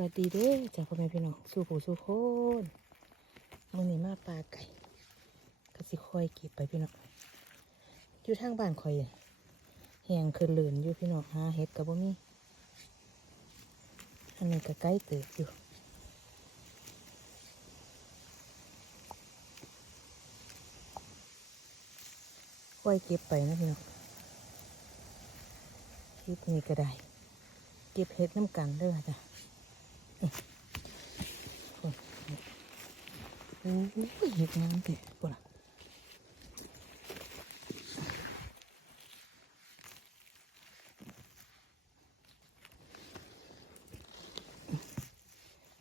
วัสดีเด้อจากพ่อแม่พี่น้องสู่ผู้สู่คนมื้อนี้มาปลาไก่ก็สิคอยเก็บไปพี่น้องอยู่ทางบ้านคอยแหงคืนเลือนอยู่พี่น้องหาเห็ดกับบ่มีอันนี้ก็ใกล้เติบอยู่คอยเก็บไปนะพี่น้องคลิปนี้ก็ได้ เก็บเห็ดน้ำกันเด้อจ้ะ โอ้ยเห็ดงามเตะปะ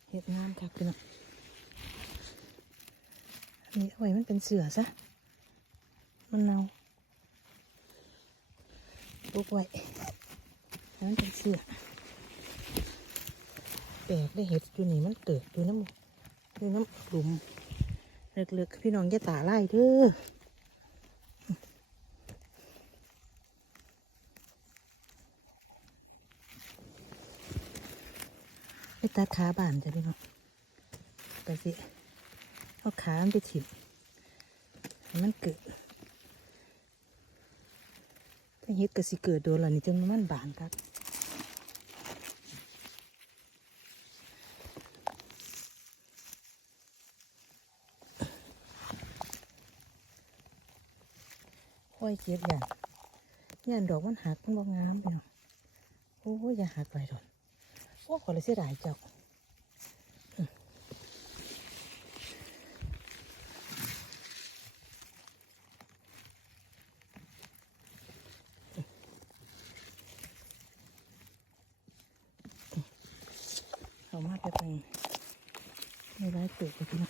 เห็ดงามค่ะพี่น้องอันนี้เอาไว้มันเป็นเสือซะ มันเนาปุกไว้มันเป็นเสือ แปลกได้เห็ดอยู่นี่มันเกิดอยู่น้ำอยู่น้ำหลุมเลึกๆพี่น้องย่าตาไล่เด้อไปตัดขาบานจ้ะพี่น้องไปสิเอาขามันไปถิบให้มันเกิดถ้าเฮ็ดก็สิเกิดโดนละนี่จังมันบานครับ ค่อยเก็บอย่างย่านดอกมันหักมันบ่งามไปเนาะโอ้ยอย่าหักไปดอกโอ้ขอเลยเสียดายเจ้าเอามาไปเป็นไม่ร้ายเกิดไปพี่น้อ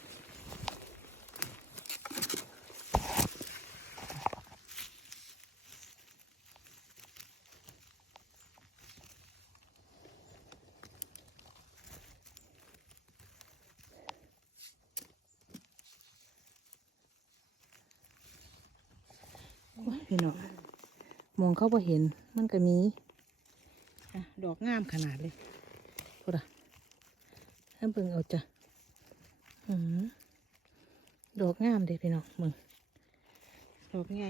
พี่น้องมองเข้าพอเห็นมันก็มีดอกงามขนาดเลยพูดอะถ้าเบิ่งเอาจ้ะอดอกงามเด้พี่น้องมึงดอกไง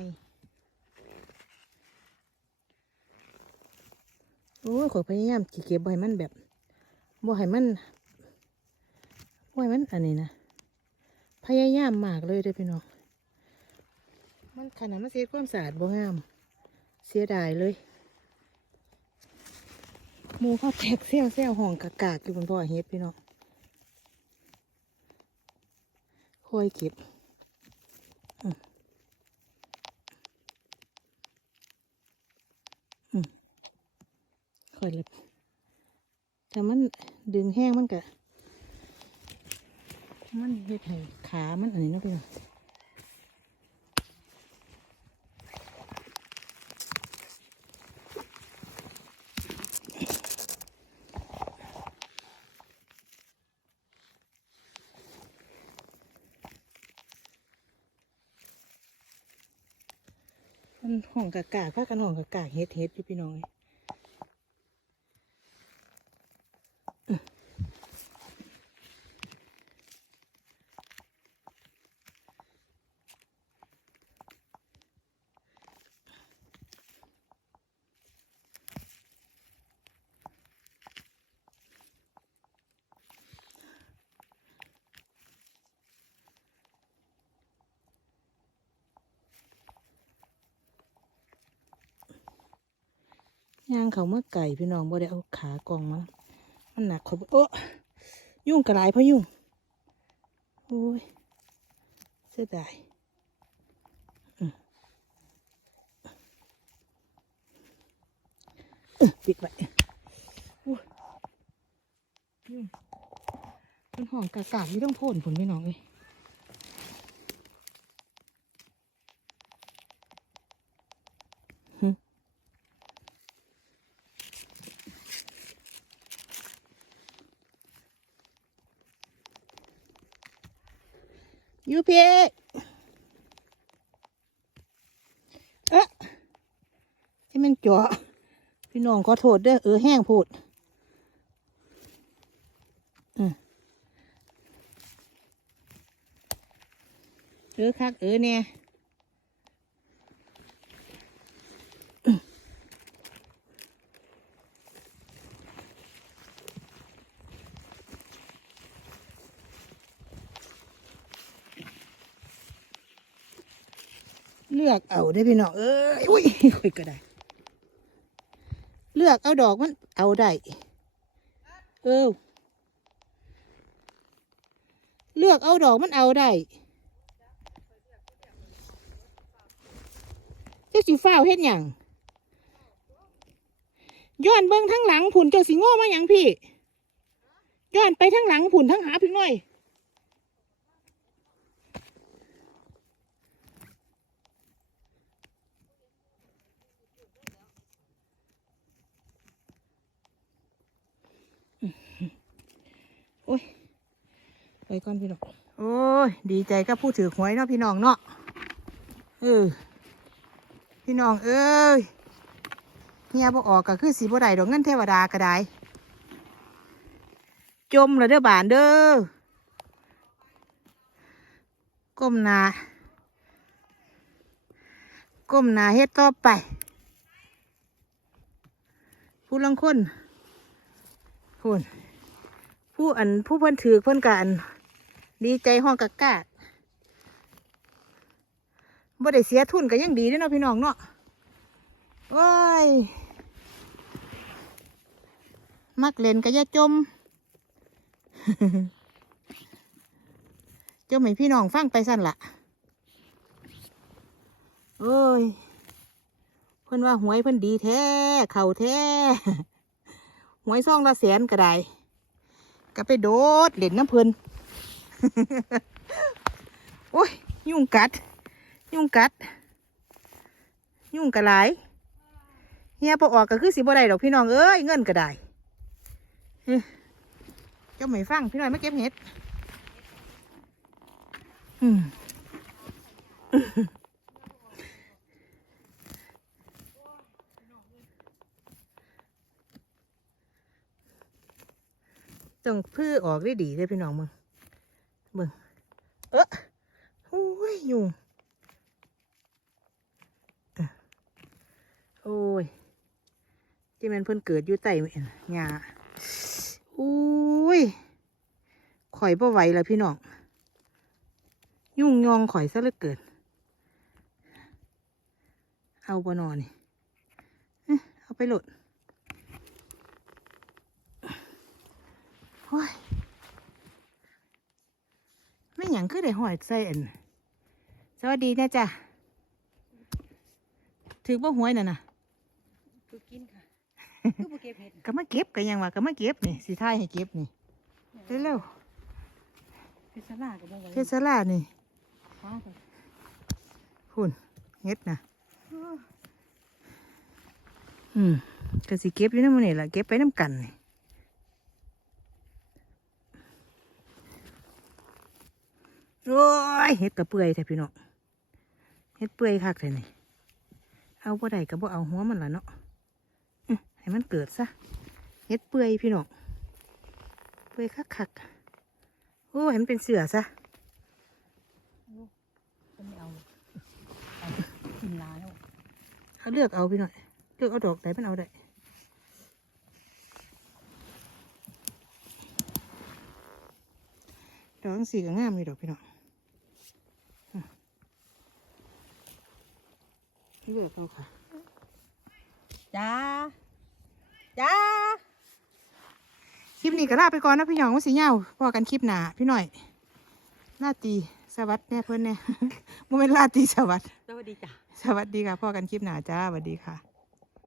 โอ้ยขอพยายามเก็บใบมันแบบบ่ให้มันบ่ให้มันอันนี้นะพยายามมากเลยเด้อพี่น้อง มันขนาดมันเสียความสะอาดบ่งาม เสียดายเลยหมูเขาแทกเซี่ยวเซี่ยวห้องกากากอยู่บนบ่อเฮ็ดพี่น้องคอยเก็บอืมอืมคอยเลยแต่มันดึงแห้งมันกะมันเฮ็ดให้ขามันอันนี้นะพี่น้อง ห้องกากาพากันห้องกากาเฮ็ดเฮ็ดอยู่พี่น้อง ย่างเขาเมื่อไก่พี่น้องบ่ได้เอาขากองมา มันหนักเขาโอ้ยุ่งกระไรเพราะยุ่งโอ้ยเสียดายอือปิดไว้ยุ่งมันหองกากาไม่ต้องพ่นผลพี่น้องเลย ยูพีเอ๊ะที่มันจ่อพี่น้องขอโทษด้วยเออแห้งพูดเออคักเออเนี่ย เลือกเอาได้พี่น้องเอ้ยอุ้ยคุยก็ได้ เลือกเอาดอกมันเอาได้เออเลือกเอาดอกมันเอาได้เจ้าสีฟ้าเฮ็ดหยังย้อนเบิ้งทั้งหลังผุนเจ้าสีโง่มาหยังพี่ย้อนไปทั้งหลังผุนทั้งหาพี่น้อย ไปก่อนพี่น้อง โอ้ย ดีใจก็พูดถือหวยเนาะพี่น้องเนาะ เออ พี่น้องเอ้ยเฮียบ่ออกก็คือสีบ่ได้ดอกเงินเทวดาก็ได้จมเลยเด้อบานเด้อ ก้มหนาก้มหนาเฮ็ดต่อไปผู้ลังคนพูนผู้อันผู้เพิ่นถือเพิ่นกัน ดีใจห้องกะกาดบ่ได้เสียทุนก็ยังดีด้อเนาะพี่น้องเนาะว้ายมักเล่นก็อย่าจม จมให้พี่น้องฟังไปสั่นละโอ้ย เพิ่นว่าหวยเพิ่นดีแท้ เข่าแท้ หวยซ่องละแสนก็ได้ก็ไปโดดเล่นน้ำเพลิน โอ้ย ยุ่งกัด ยุ่งกัด ยุ่งกระไรเฮียพอออกก็คือสิบ่ได้ดอกพี่น้องเอ้ยเงินก็ได้เฮ้ยเจ้าไม่ฟังพี่น้อยมาเก็บเห็ดอืมต้องพื้อออกได้ดีเลยพี่น้องมึง เบิ่งเออโอ้ยยุงเอ้อโอ้ยที่มันเพิ่นเกิดอยู่ใต้หญ้าโอ้ยข่อยบ่ไหวแล้วพี่น้อง ยุ่งยองข่อยซะเหลือเกิน เอาบ่นอนนี่เอาไปหลดโอ้ย หยังคือได้หอยใส่อันสวัสดีนะจ๊ะถือบ่หวยน่ะนะคือกินค่ะคือบ่เก็บเห็ดก็มาเก็บก็ยังว่าก็มาเก็บนี่สิท้ายให้เก็บนี่เร็วเพชรลาก็บ่ไหวๆเพชรสลานี่ฟ้าก็หุ่นเฮ็ดนะอืมก็สิเก็บอยู่นำมื้อนี่ล่ะเก็บไปน้ำกันนี่ โอ้ยเฮ็ดกระเปื่อยแท้พี่น้องเฮ็ดเปื่อยคักแท้นี่เอาบ่ได้ก็บ่เอาหัวมันล่ะเนาะอื้อให้มันเกิดซะเฮ็ดเปื่อยพี่น้องเปื่อยคักคักๆโอ้ให้มันเป็นเสือซะก็ไม่เอาเอากินลาแล้วเอาเลือกเอาพี่หน่อยเลือกเอาดอกไหนมันเอาได้ดอกสีก็งามเลยดอกพี่น้องอะ เลือกเอาค่ะจ้าจ้าคลิปนี้ก็ลาไปก่อนนะพี่น้องว่าสีเหย้าพอกันคลิปหนาพี่หน่อยลาตรีสวัสดีแน่เพื่อนแน่โมเมนลาตรีสวัสดีสวัสดีจ้าสวัสดีค่ะพ่อกันคลิปหนาจ้าสวัสดีค่ะ